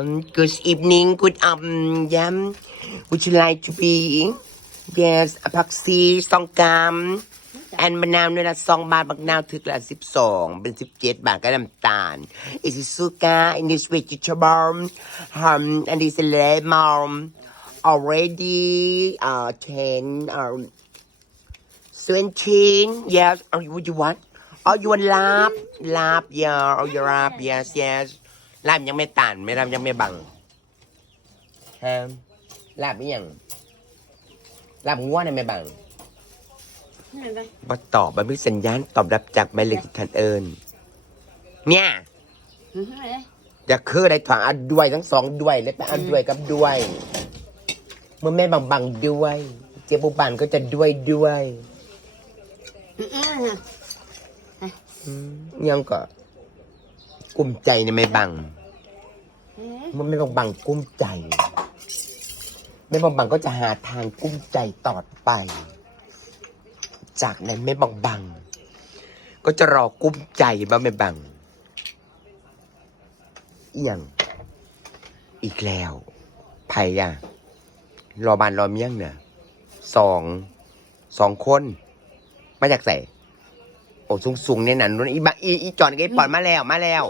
Good evening, good um, yeah. Would you like to be? Yes, a paxi สองกรัมแอนมะนาวเนี่ยละสองบาทบักนาวถึกละสิบสองเป็นสิบเจ็ดบาทก็น้ำตาล Is it sugar in this vegetable um and this lemon already uh ten um seventeen yes or would you want oh you want ลาบลาบ yeah oh you ลาบ yes yes ลาบยังไม่ตันไม่ลาบยังไม่บังฮะลาบไม่ยังลาบง่วงเนี่ยไม่บังนี่ไปบ่ตอบมันมีสัญญาณตอบรับจากหมายเลขที่ท่านเอิญเนี่ยอือฮึเลยจะคือได้ถางอันด้วยทั้งสองด้วยและไปอันด้วยกับด้วย เมื่อแม่บังบังด้วย เจ๊บุบันก็จะด้วยด้วยอือฮึนะยังก็ กุ้มใจในไม่บังเอ๊ะเมื่อแม่บังบังกุ้มใจแม่บังบังก็จะหาทางกุ้มใจต่อไป จากนั้นแม่บังบัง ก็จะรอกุ้มใจบ้าแม่บังอหย่างอีกแล้วไผ่อะรอบานรอเมี่ยงเนี่ยสอง สองคน มาจากใส่ โอ้สูงสูงๆเนี่ยนั่นนู่นอีบะอีอีจอนกับอีปอนมาแล้วมาแล้ว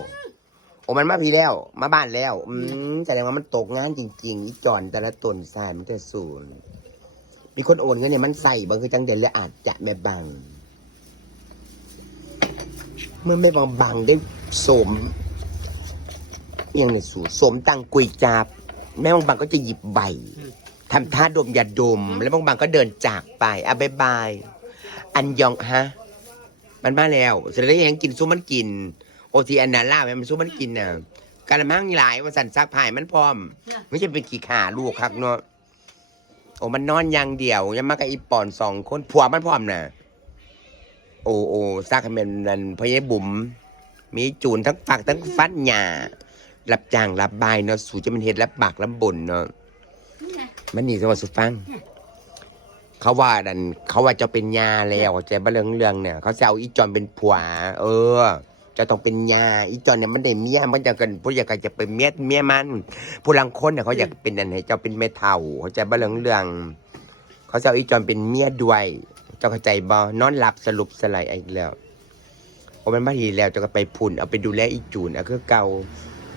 โอ้มันมาพี่แล้ว มาบ้านแล้ว อืมแสดงว่ามันตกงานจริง ๆ อีจอนแต่ละตนสายมันแต่ศูนย์มีคนโอนเงินเนี่ยมันใส่บางคือจังเด่นและอาจจะแม่บัง เมื่อแม่บังบังได้สมเอียงในสูตรสมตังกุยจับแม่บังบังก็จะหยิบใบทำท่าดมยาดม แล้วบังบังก็เดินจากไปอะบายบาย อันยองฮะ มันมาแล้วเสร็จแล้วยังกินซุปมันกิน โอทีอันนาล่าแม่มันซุปมันกินน่ะการมั่งหลายว่าสันซักผายมันพร้อมไม่ใช่เป็นขี้ขาลูกครับเนาะโอ้มันนอนอย่างเดียวยังมากับอีปอนสองคนผัวมันพร้อมน่ะ โอ้โอ้ซักให้มันนั่นพะเยบุ๋มมีจูนทั้งปากทั้งฟันหยารับจ้างรับบายเนาะสู่จะมันเฮ็ดรับปากรับบนเนาะนี่นะมันนี่สวัสดิ์สุฟัง เขาว่าดันเขาว่าจะเป็นยาแล้วใจบ้าเรื่องเรื่องเนี่ย เขาจะเอาอีจอนเป็นผัว เออ จะต้องเป็นยาอีจอนเนี่ยมันได้เมียมันจะกันผู้อยากจะเป็นเมียเมียมัน ผู้ลังคนเนี่ยเขาอยากเป็นอันไหนเจ้าเป็นเมเทาเขาใจบ้าเรื่องเรื่องเขาจะเอาอีจอนเป็นเมียด้วย เจ้าเข้าใจบ่นอนหลับสรุปสลายอีกแล้วโอ้มันมาทีแล้วเจะก็ไปพุ่นเอาไปดูแลอีจูนเอาคือเก่า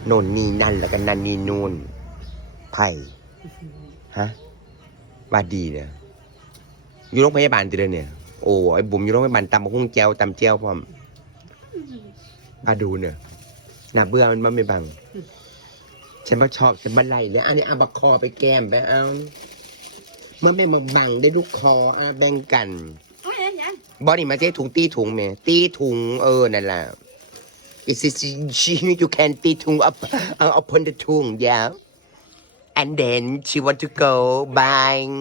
โน่นนี่นั่นแล้วกันนั่นนี่นู่นไผ่ฮะว่าดีเนี่ย อยู่โรงพยาบาลติเดยวเนี่ย โอ้ไอ้บุ๋มอยู่โรงพยาบาลตำบักหุ่งแจวตำเจียวพร้อมมาดูเนี่ยหน้าเบื่อมันมาไม่บัง ฉันว่าชอบฉันมาไล่เนี่ยอันนี้เอาบักคอไปแก้มไปเอาเมื่อไม่มาบังได้ลูกคออะแบ่งกันโอ้ยยังบอนี่มาเจ๊ถุงตีถุงเมตีถุงเออนั่นแหละ Is it she you can ตีถุง up uh, upon the ถุง yeah and then she want to go buying